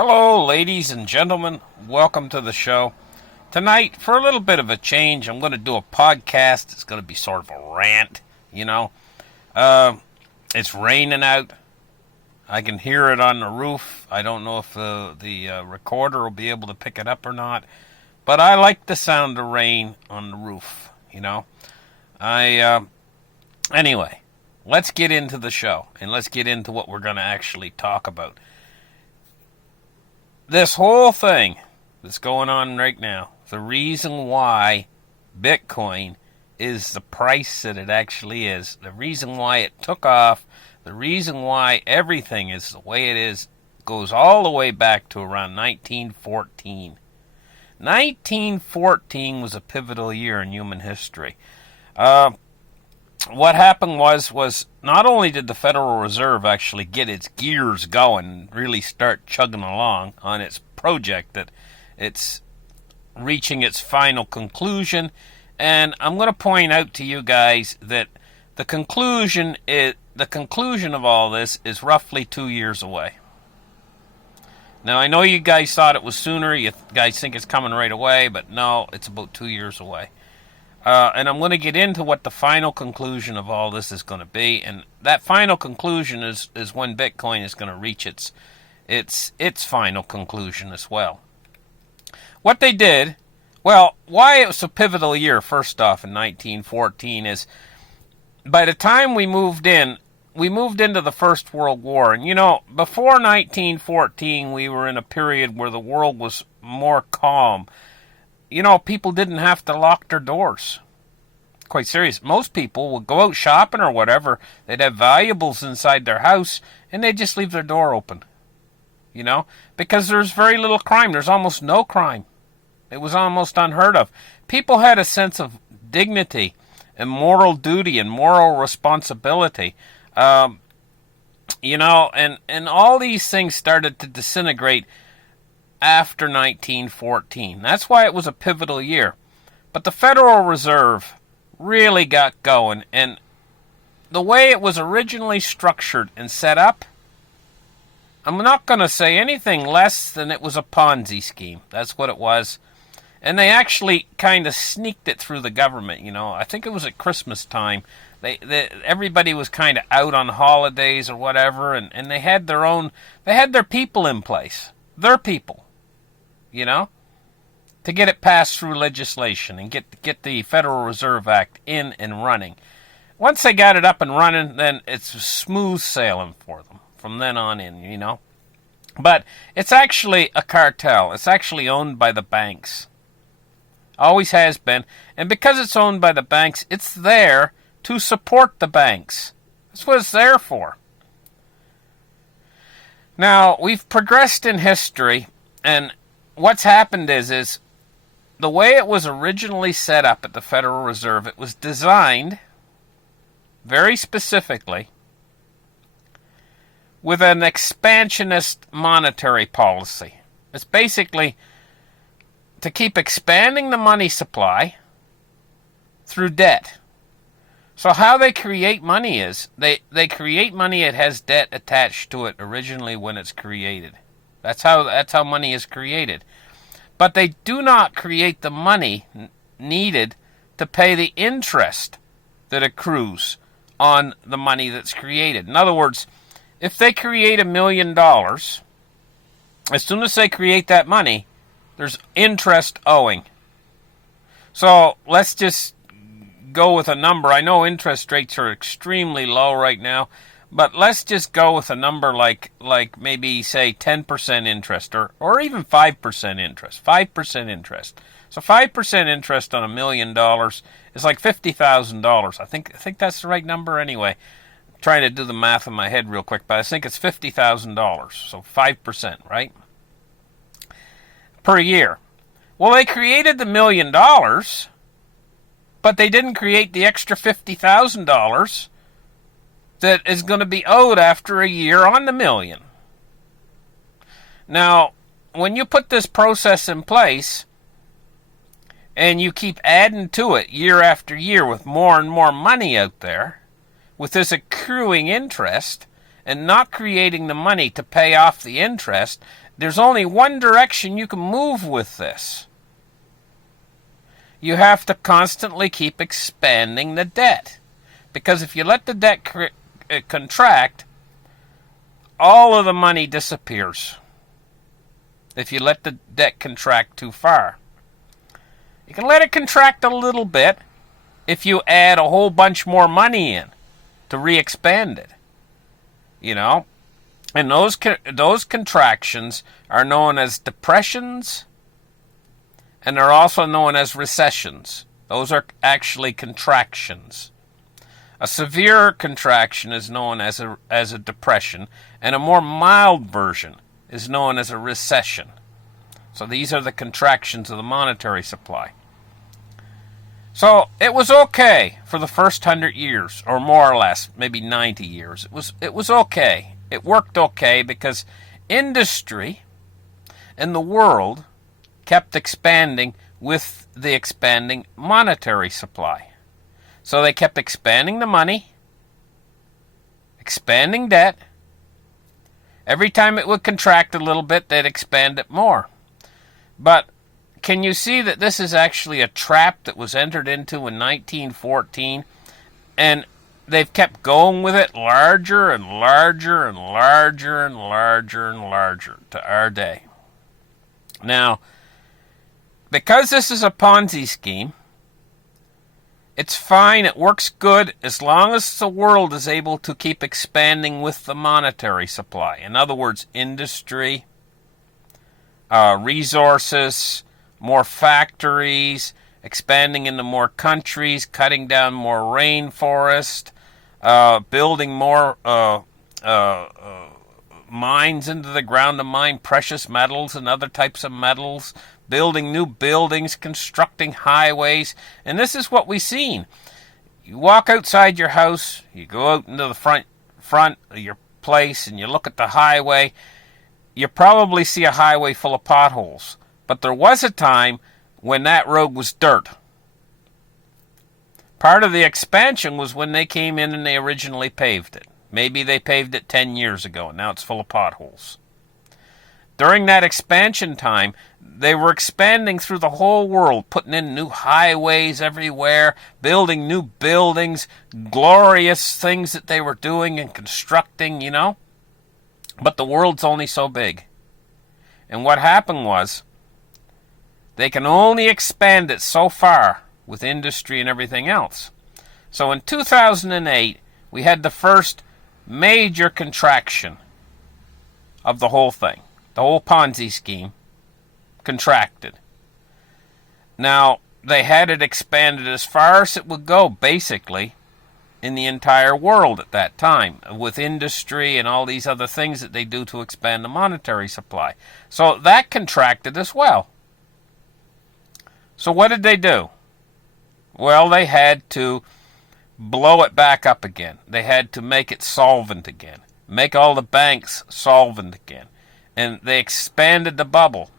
Hello, ladies and gentlemen. Welcome to the show. Tonight, for a little bit of a change, I'm going to do a podcast. It's going to be sort of a rant, you know. It's raining out. I can hear it on the roof. I don't know if the recorder will be able to pick it up or not. But I like the sound of rain on the roof, you know. Anyway, let's get into the show. And let's get into what we're going to actually talk about. This whole thing that's going on right now, the reason why Bitcoin is the price that it actually is, the reason why it took off, the reason why everything is the way it is, goes all the way back to around 1914. 1914 was a pivotal year in human history. What happened was not only did the Federal Reserve actually get its gears going and really start chugging along on its project that it's reaching its final conclusion, and I'm going to point out to you guys that the conclusion of all this is roughly 2 years away. Now, I know you guys thought it was sooner. You guys think it's coming right away, but no, it's about 2 years away. And I'm going to get into what the final conclusion of all this is going to be. And that final conclusion is when Bitcoin is going to reach its final conclusion as well. What they did, well, why it was a pivotal year, first off, in 1914, is by the time we moved into the First World War. And, you know, before 1914, we were in a period where the world was more calm. You know, people didn't have to lock their doors. Quite serious. Most people would go out shopping or whatever. They'd have valuables inside their house, and they'd just leave their door open. You know? Because there's very little crime. There's almost no crime. It was almost unheard of. People had a sense of dignity and moral duty and moral responsibility. You know, and all these things started to disintegrate after 1914. That's why it was a pivotal year. But the Federal Reserve really got going, and the way it was originally structured and set up, I'm not going to say anything less than it was a Ponzi scheme. That's what it was. And they actually kind of sneaked it through the government, you know. I think it was at Christmas time. Everybody was kind of out on holidays or whatever, and they had their people in place. Their people. You know, to get it passed through legislation and get the Federal Reserve Act in and running. Once they got it up and running, then it's smooth sailing for them from then on in, you know. But it's actually a cartel. It's actually owned by the banks. Always has been. And because it's owned by the banks, it's there to support the banks. That's what it's there for. Now, we've progressed in history, and what's happened is the way it was originally set up at the Federal Reserve, it was designed very specifically with an expansionist monetary policy. It's basically to keep expanding the money supply through debt. So how they create money is they create money that has debt attached to it originally when it's created. That's how money is created. But they do not create the money needed to pay the interest that accrues on the money that's created. In other words, if they create $1 million, as soon as they create that money, there's interest owing. So let's just go with a number. I know interest rates are extremely low right now, but let's just go with a number like maybe, say, 10% interest or even 5% interest. 5% interest. So 5% interest on $1 million is like $50,000. I think that's the right number anyway. I'm trying to do the math in my head real quick, but I think it's $50,000. So 5%, right? Per year. Well, they created the $1 million, but they didn't create the extra $50,000 that is going to be owed after a year on the $1 million. Now, when you put this process in place and you keep adding to it year after year with more and more money out there, with this accruing interest and not creating the money to pay off the interest, there's only one direction you can move with this. You have to constantly keep expanding the debt. Because if you let the debt contract, all of the money disappears. If you let the debt contract too far. You can let it contract a little bit if you add a whole bunch more money in to re-expand it. You know? And those contractions are known as depressions, and they're also known as recessions. Those are actually contractions. A severe contraction is known as a depression, and a more mild version is known as a recession. So these are the contractions of the monetary supply. So it was okay for the first 100 years, or more or less, maybe 90 years. It was okay. It worked okay because industry and the world kept expanding with the expanding monetary supply. So they kept expanding the money, expanding debt. Every time it would contract a little bit, they'd expand it more. But can you see that this is actually a trap that was entered into in 1914? And they've kept going with it larger and larger and larger and larger and larger to our day. Now, because this is a Ponzi scheme, it's fine, it works good as long as the world is able to keep expanding with the monetary supply. In other words, industry, resources, more factories, expanding into more countries, cutting down more rainforest, building more mines into the ground to mine precious metals and other types of metals, building new buildings, constructing highways. And this is what we've seen. You walk outside your house, you go out into the front of your place, and you look at the highway. You probably see a highway full of potholes. But there was a time when that road was dirt. Part of the expansion was when they came in and they originally paved it. Maybe they paved it 10 years ago, and now it's full of potholes. During that expansion time, they were expanding through the whole world, putting in new highways everywhere, building new buildings, glorious things that they were doing and constructing, you know. But the world's only so big. And what happened was, they can only expand it so far with industry and everything else. So in 2008, we had the first major contraction of the whole thing. The whole Ponzi scheme contracted. Now, they had it expanded as far as it would go, basically, in the entire world at that time, with industry and all these other things that they do to expand the monetary supply. So that contracted as well. So what did they do? Well, they had to blow it back up again. They had to make it solvent again. Make all the banks solvent again. And they expanded the bubble.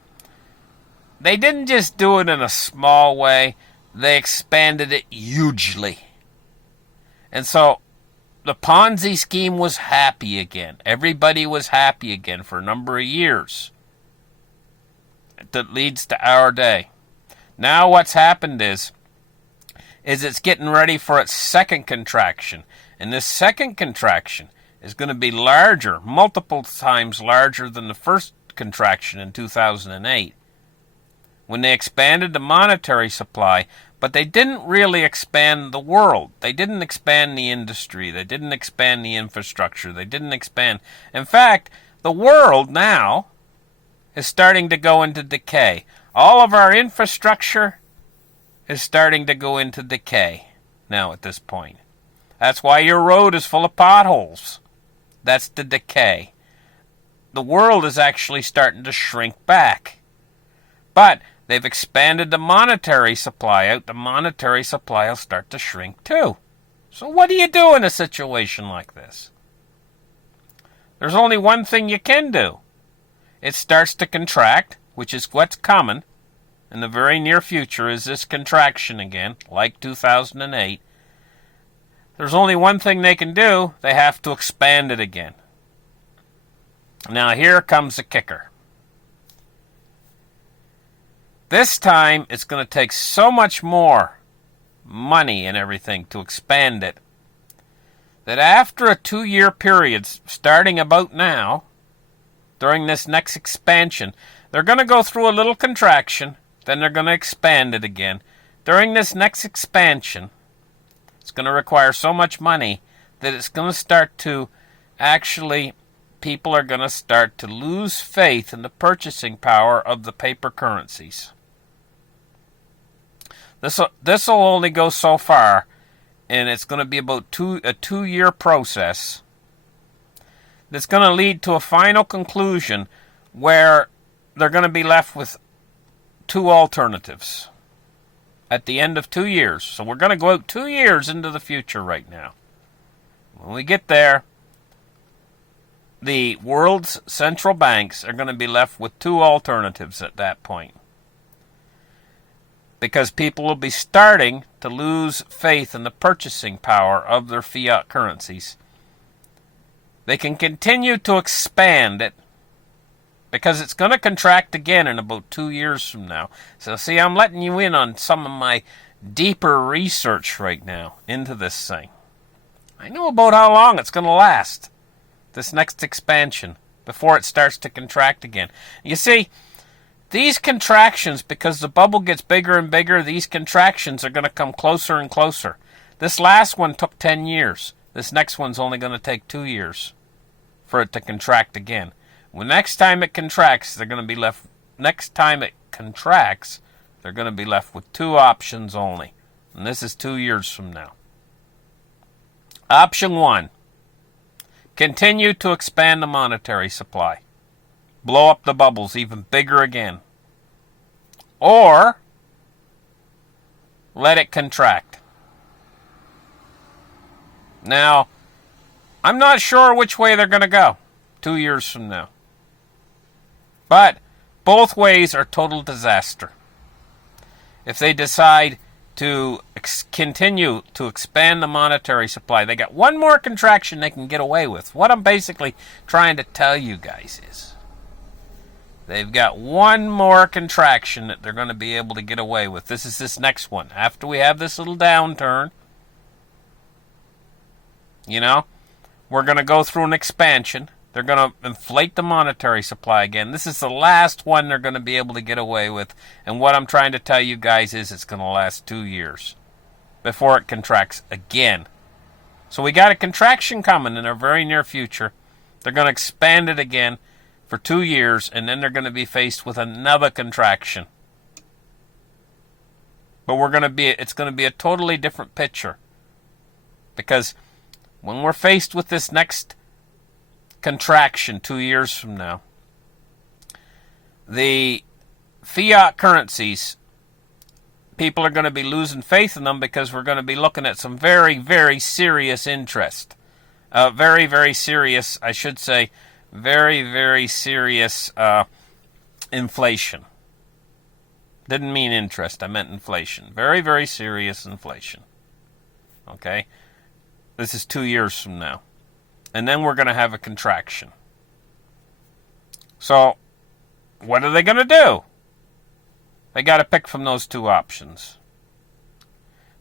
They didn't just do it in a small way. They expanded it hugely. And so the Ponzi scheme was happy again. Everybody was happy again for a number of years. That leads to our day. Now what's happened is it's getting ready for its second contraction. And this second contraction is going to be larger, multiple times larger than the first contraction in 2008. When they expanded the monetary supply, but they didn't really expand the world. They didn't expand the industry. They didn't expand the infrastructure. They didn't expand. In fact, the world now is starting to go into decay. All of our infrastructure is starting to go into decay now at this point. That's why your road is full of potholes. That's the decay. The world is actually starting to shrink back. But they've expanded the monetary supply out. The monetary supply will start to shrink too. So what do you do in a situation like this? There's only one thing you can do. It starts to contract, which is what's coming in the very near future, is this contraction again, like 2008. There's only one thing they can do. They have to expand it again. Now here comes the kicker. This time, it's going to take so much more money and everything to expand it that after a 2-year period, starting about now, during this next expansion, they're going to go through a little contraction, then they're going to expand it again. During this next expansion, it's going to require so much money that it's going to start to actually, people are going to start to lose faith in the purchasing power of the paper currencies. This will only go so far, and it's going to be about a 2-year process that's going to lead to a final conclusion where they're going to be left with 2 alternatives at the end of 2 years. So we're going to go out 2 years into the future right now. When we get there, the world's central banks are going to be left with 2 alternatives at that point. Because people will be starting to lose faith in the purchasing power of their fiat currencies. They can continue to expand it because it's going to contract again in about 2 years from now. So see, I'm letting you in on some of my deeper research right now into this thing. I know about how long it's going to last, this next expansion, before it starts to contract again. You see, these contractions, because the bubble gets bigger and bigger, these contractions are going to come closer and closer. This last one took 10 years. This next one's only going to take 2 years for it to contract again. Well, next time it contracts, they're going to be left with 2 options only. And this is 2 years from now. Option 1. Continue to expand the monetary supply. Blow up the bubbles even bigger again. Or let it contract. Now, I'm not sure which way they're going to go 2 years from now. But both ways are total disaster. If they decide to continue to expand the monetary supply, they got one more contraction they can get away with. What I'm basically trying to tell you guys is they've got one more contraction that they're going to be able to get away with. This is this next one. After we have this little downturn, we're going to go through an expansion. They're going to inflate the monetary supply again. This is the last one they're going to be able to get away with. And what I'm trying to tell you guys is it's going to last 2 years before it contracts again. So we got a contraction coming in our very near future. They're going to expand it again for 2 years, and then they're going to be faced with another contraction. But it's going to be a totally different picture. Because when we're faced with this next contraction 2 years from now, the fiat currencies, people are going to be losing faith in them because we're going to be looking at some very, very serious interest. Very, very serious, I should say, very, very serious inflation. Didn't mean interest, I meant inflation. Very, very serious inflation. Okay? This is 2 years from now. And then we're going to have a contraction. So, what are they going to do? They got to pick from those 2 options.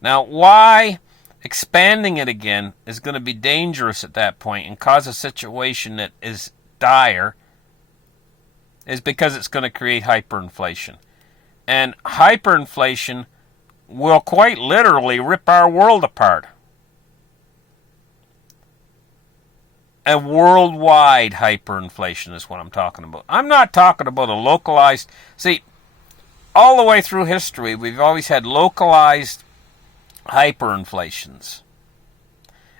Now, why expanding it again is going to be dangerous at that point and cause a situation that is dire is because it's going to create hyperinflation. And hyperinflation will quite literally rip our world apart. A worldwide hyperinflation is what I'm talking about. I'm not talking about a localized... See, all the way through history, we've always had localized hyperinflations.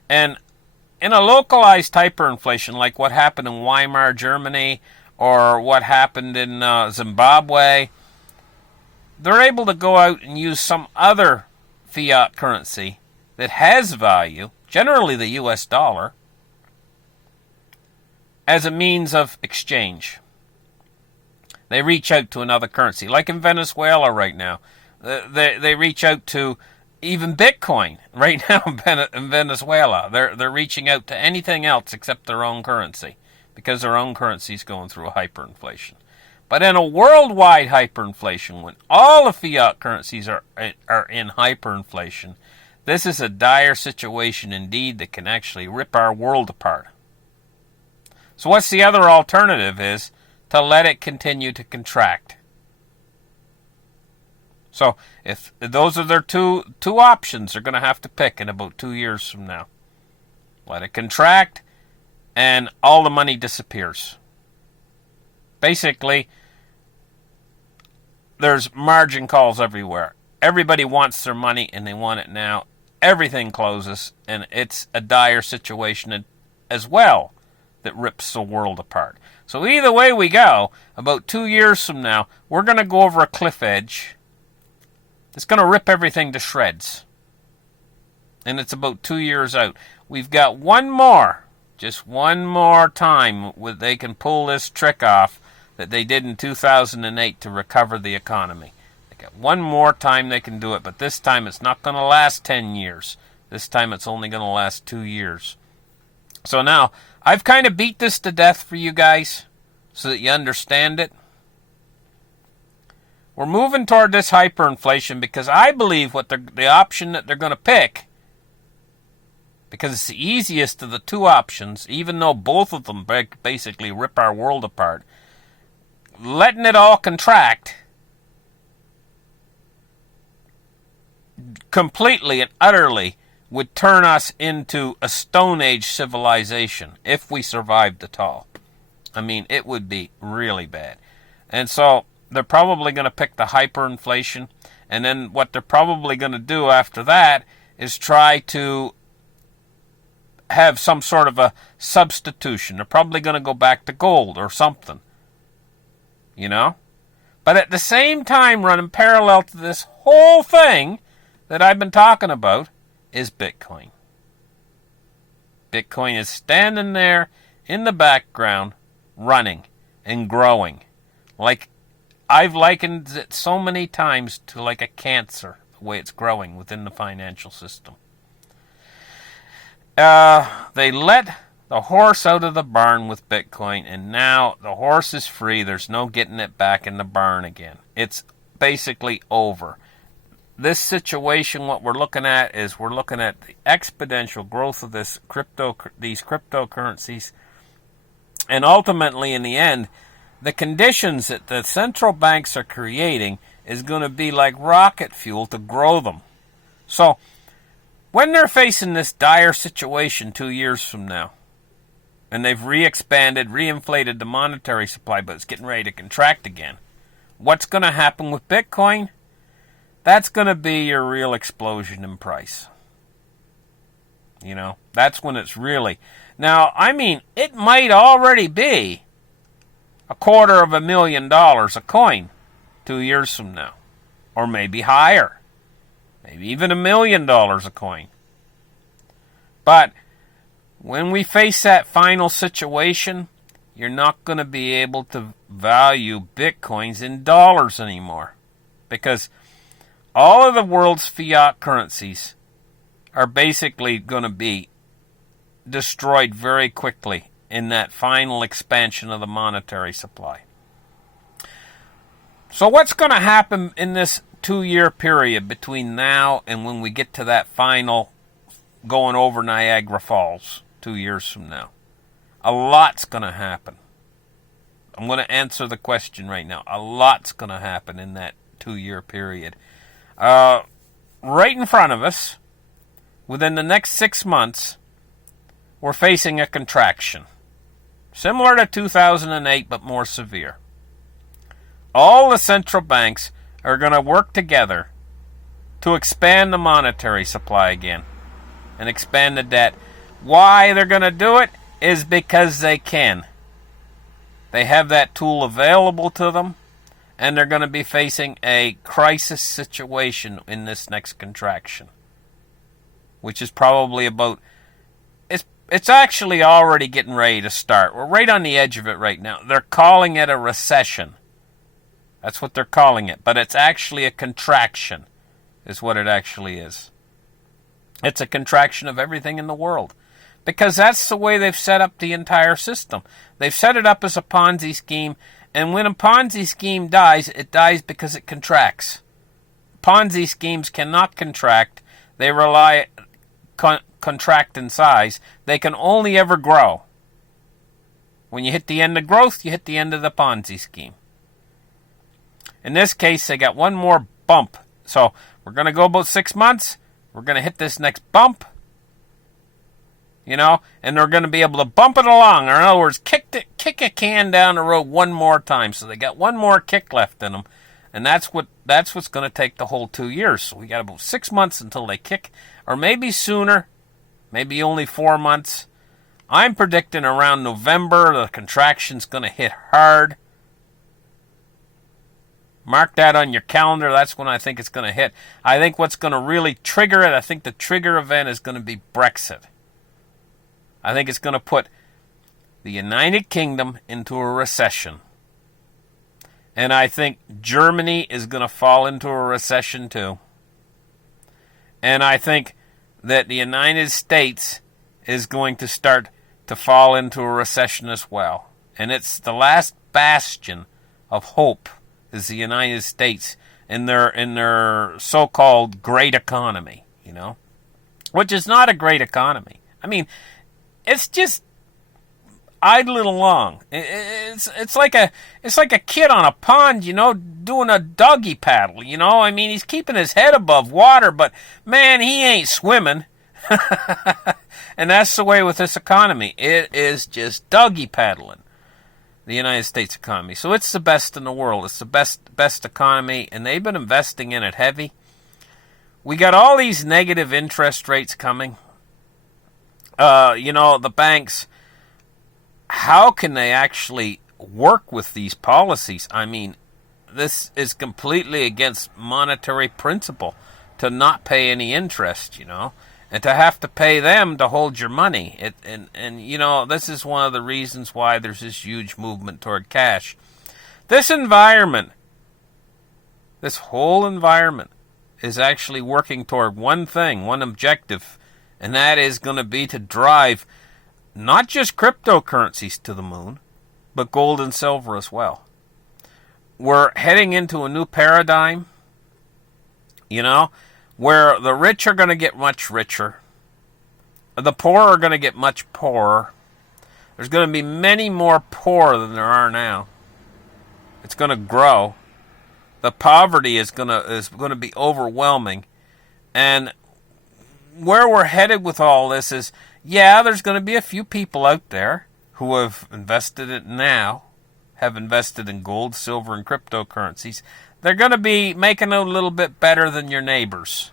And in a localized hyperinflation, like what happened in Weimar, Germany, or what happened in Zimbabwe, they're able to go out and use some other fiat currency that has value, generally the US dollar, as a means of exchange. They reach out to another currency, like in Venezuela right now. They reach out to even Bitcoin right now in Venezuela. They're reaching out to anything else except their own currency because their own currency is going through a hyperinflation. But in a worldwide hyperinflation, when all the fiat currencies are in hyperinflation, this is a dire situation indeed that can actually rip our world apart. So what's the other alternative is to let it continue to contract. So if those are their two options, they're going to have to pick in about 2 years from now. Let it contract and all the money disappears. Basically, there's margin calls everywhere. Everybody wants their money and they want it now. Everything closes and it's a dire situation as well that rips the world apart. So either way we go, about 2 years from now, we're going to go over a cliff edge. It's going to rip everything to shreds. And it's about 2 years out. We've got just one more time where they can pull this trick off that they did in 2008 to recover the economy. They got one more time they can do it, but this time it's not going to last 10 years. This time it's only going to last 2 years. So now, I've kind of beat this to death for you guys so that you understand it. We're moving toward this hyperinflation because I believe the option that they're going to pick, because it's the easiest of the two options, even though both of them basically rip our world apart, letting it all contract completely and utterly would turn us into a Stone Age civilization if we survived at all. I mean, it would be really bad. And so they're probably going to pick the hyperinflation, and then what they're probably going to do after that is try to have some sort of a substitution. They're probably going to go back to gold or something. You know? But at the same time, running parallel to this whole thing that I've been talking about is Bitcoin. Bitcoin is standing there in the background, running and growing. Like I've likened it so many times to like a cancer, the way it's growing within the financial system. They let the horse out of the barn with Bitcoin, and now the horse is free. There's no getting it back in the barn again. It's basically over. This situation, what we're looking at is we're looking at the exponential growth of these cryptocurrencies, and ultimately, in the end, the conditions that the central banks are creating is going to be like rocket fuel to grow them. So, when they're facing this dire situation 2 years from now, and they've re-expanded, re-inflated the monetary supply, but it's getting ready to contract again, what's going to happen with Bitcoin? That's going to be your real explosion in price. You know, that's when it's really... Now, I mean, it might already be $250,000 a coin 2 years from now. Or maybe higher. Maybe even $1 million a coin. But when we face that final situation, you're not going to be able to value Bitcoins in dollars anymore. Because all of the world's fiat currencies are basically going to be destroyed very quickly in that final expansion of the monetary supply. So what's going to happen in this 2-year period between now and when we get to that final going over Niagara Falls 2 years from now? A lot's going to happen. I'm going to answer the question right now. A lot's going to happen in that 2-year period. Right in front of us, within the next 6 months, we're facing a contraction. Similar to 2008, but more severe. All the central banks are going to work together to expand the monetary supply again and expand the debt. Why they're going to do it is because they can. They have that tool available to them, and they're going to be facing a crisis situation in this next contraction, which is probably about... It's actually already getting ready to start. We're right on the edge of it right now. They're calling it a recession. That's what they're calling it. But it's actually a contraction, is what it actually is. It's a contraction of everything in the world. Because that's the way they've set up the entire system. They've set it up as a Ponzi scheme, And when a Ponzi scheme dies, it dies because it contracts. Ponzi schemes cannot contract. They contract in size. They can only ever grow. When you hit the end of growth, you hit the end of the Ponzi scheme. In this case, they got one more bump. So we're going to go about 6 months. We're going to hit this next bump. And they're going to be able to bump it along. Or in other words, kick a can down the road one more time. So they got one more kick left in them. And that's what's going to take the whole 2 years. So we got about 6 months until they kick. Or maybe sooner. Maybe only 4 months. I'm predicting around November the contraction's going to hit hard. Mark that on your calendar. That's when I think it's going to hit. I think what's going to really trigger it, I think the trigger event is going to be Brexit. I think it's going to put the United Kingdom into a recession. And I think Germany is going to fall into a recession too. And I think that the United States is going to start to fall into a recession as well. And it's the last bastion of hope is the United States in their so-called great economy, which is not a great economy. I mean, it's just idling along. It's like a kid on a pond, doing a doggy paddle. I mean, he's keeping his head above water, but man, he ain't swimming. And that's the way with this economy. It is just doggy paddling, the United States economy. So it's the best in the world. It's the best economy, and they've been investing in it heavy. We got all these negative interest rates coming. The banks, how can they actually work with these policies? I mean, this is completely against monetary principle to not pay any interest, and to have to pay them to hold your money. This is one of the reasons why there's this huge movement toward cash. This environment, this whole environment, is actually working toward one thing, one objective, and that is going to be to drive not just cryptocurrencies to the moon, but gold and silver as well. We're heading into a new paradigm, where the rich are going to get much richer. The poor are going to get much poorer. There's going to be many more poor than there are now. It's going to grow. The poverty is going to be overwhelming. And where we're headed with all this is, there's going to be a few people out there who have invested in gold, silver, and cryptocurrencies. They're going to be making a little bit better than your neighbors,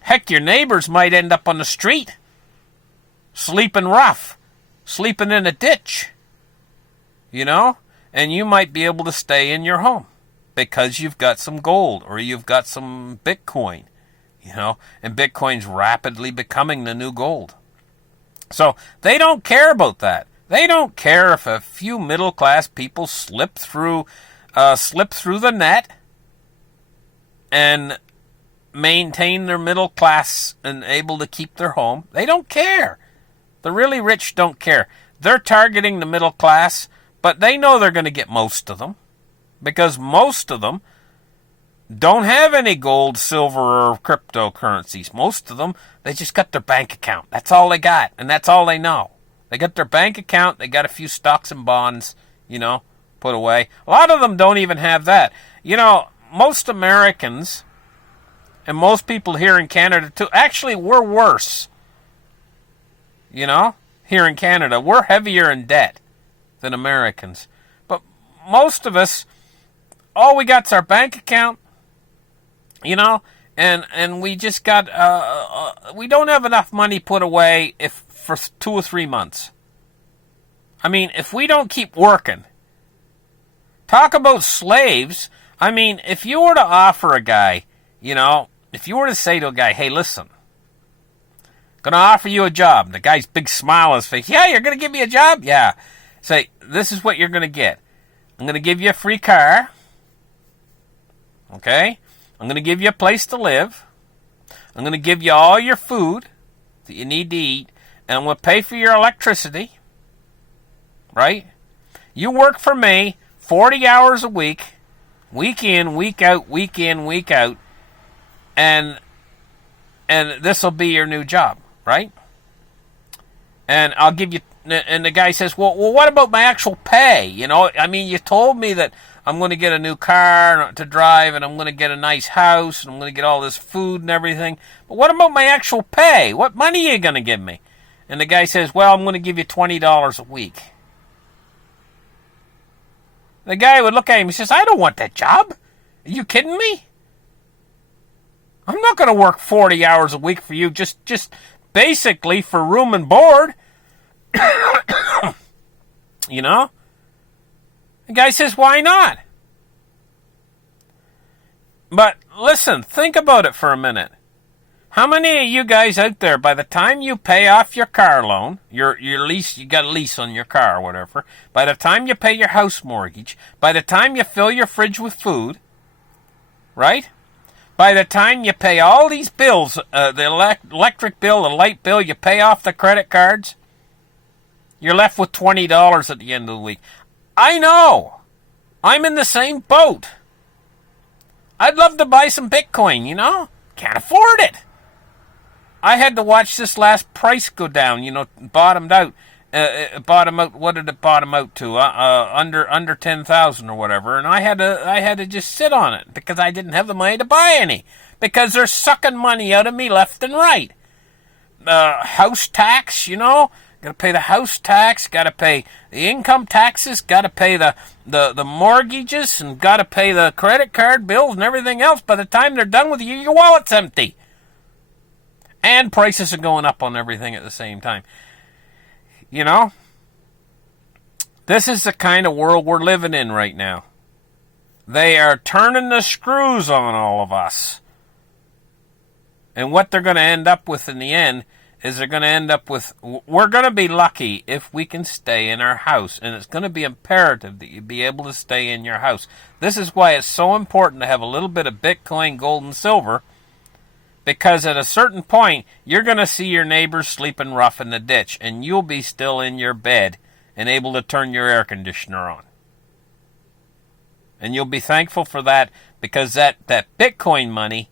Heck, your neighbors might end up on the street, sleeping rough, sleeping in a ditch, and you might be able to stay in your home because you've got some gold or you've got some Bitcoin, and Bitcoin's rapidly becoming the new gold. So they don't care about that. They don't care if a few middle-class people slip through the net and maintain their middle class and able to keep their home. They don't care. The really rich don't care. They're targeting the middle class, but they know they're going to get most of them because most of them don't have any gold, silver, or cryptocurrencies. Most of them, they just got their bank account. That's all they got, and that's all they know. They got their bank account, they got a few stocks and bonds, put away. A lot of them don't even have that. Most Americans and most people here in Canada too, actually we're worse. Here in Canada, we're heavier in debt than Americans. But most of us, all we got's our bank account, and we just got, we don't have enough money put away for 2 or 3 months. I mean, if we don't keep working, talk about slaves. I mean, if you were to offer a guy, if you were to say to a guy, hey, listen, going to offer you a job. The guy's big smile on his face. Yeah, you're going to give me a job? Yeah. Say, this is what you're going to get. I'm going to give you a free car. Okay? I'm going to give you a place to live. I'm going to give you all your food that you need to eat. And I'm going to pay for your electricity. Right? You work for me 40 hours a week in, week out, week in, week out, and this will be your new job, right? And I'll give you, and the guy says, well, what about my actual pay? You know, I mean, you told me that I'm going to get a new car to drive, and I'm going to get a nice house, and I'm going to get all this food and everything. But what about my actual pay? What money are you going to give me? And the guy says, well, I'm going to give you $20 a week. The guy would look at him and says, I don't want that job. Are you kidding me? I'm not going to work 40 hours a week for you just basically for room and board. You know? The guy says, why not? But listen, think about it for a minute. How many of you guys out there, by the time you pay off your car loan, your lease, you got a lease on your car or whatever, by the time you pay your house mortgage, by the time you fill your fridge with food, right? By the time you pay all these bills, the electric bill, the light bill, you pay off the credit cards, you're left with $20 at the end of the week. I know. I'm in the same boat. I'd love to buy some Bitcoin, you know? Can't afford it. I had to watch this last price go down, you know, bottomed out. What did it bottom out to? Under 10,000 or whatever. And I had to just sit on it because I didn't have the money to buy any. Because they're sucking money out of me left and right. House tax, you know? Got to pay the house tax, got to pay the income taxes, got to pay the mortgages, and got to pay the credit card bills and everything else. By the time they're done with you, your wallet's empty. And prices are going up on everything at the same time. You know? This is the kind of world we're living in right now. They are turning the screws on all of us. And what they're going to end up with in the end is they're going to end up with, we're going to be lucky if we can stay in our house. And it's going to be imperative that you be able to stay in your house. This is why it's so important to have a little bit of Bitcoin, gold, and silver. Because at a certain point, you're going to see your neighbors sleeping rough in the ditch. And you'll be still in your bed and able to turn your air conditioner on. And you'll be thankful for that, because that Bitcoin money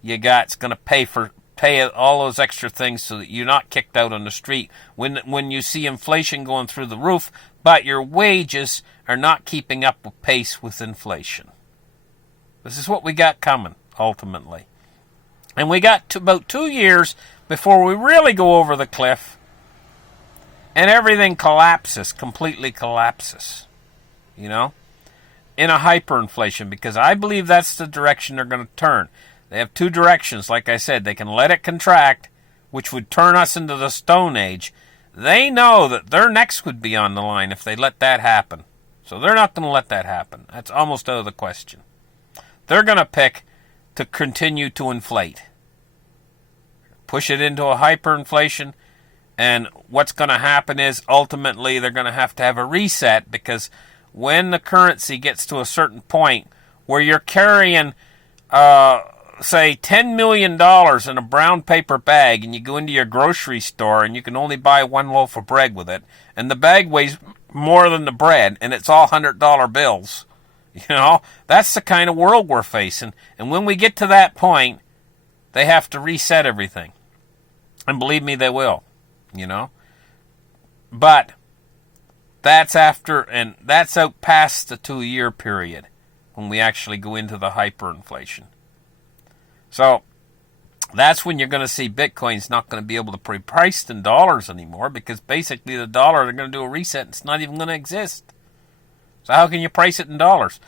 you got is going to pay all those extra things so that you're not kicked out on the street when you see inflation going through the roof, but your wages are not keeping up with pace with inflation. This is what we got coming, ultimately. And we got about 2 years before we really go over the cliff and everything completely collapses, you know, in a hyperinflation, because I believe that's the direction they're going to turn. They have two directions. Like I said, they can let it contract, which would turn us into the Stone Age. They know that their necks would be on the line if they let that happen. So they're not going to let that happen. That's almost out of the question. They're going to pick to continue to inflate. Push it into a hyperinflation. And what's going to happen is ultimately they're going to have a reset, because when the currency gets to a certain point where you're carrying say $10 million in a brown paper bag, and you go into your grocery store and you can only buy one loaf of bread with it, and the bag weighs more than the bread, and it's all $100 bills. You know, that's the kind of world we're facing. And when we get to that point, they have to reset everything. And believe me, they will, you know. But that's after, and that's out past the 2-year period when we actually go into the hyperinflation. So that's when you're going to see Bitcoin's not going to be able to be priced in dollars anymore, because basically the dollar, they're going to do a reset. It's not even going to exist. So how can you price it in dollars?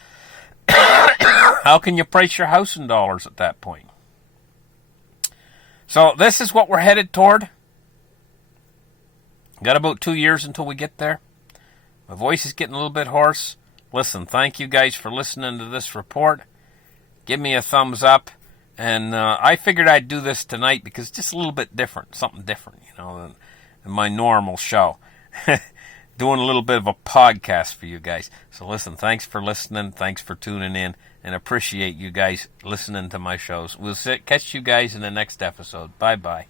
How can you price your house in dollars at that point? So this is what we're headed toward. Got about 2 years until we get there. My voice is getting a little bit hoarse. Listen, thank you guys for listening to this report. Give me a thumbs up. And I figured I'd do this tonight because it's just a little bit different, something different, you know, than my normal show. Doing a little bit of a podcast for you guys. So listen, thanks for listening. Thanks for tuning in, and appreciate you guys listening to my shows. We'll catch you guys in the next episode. Bye-bye.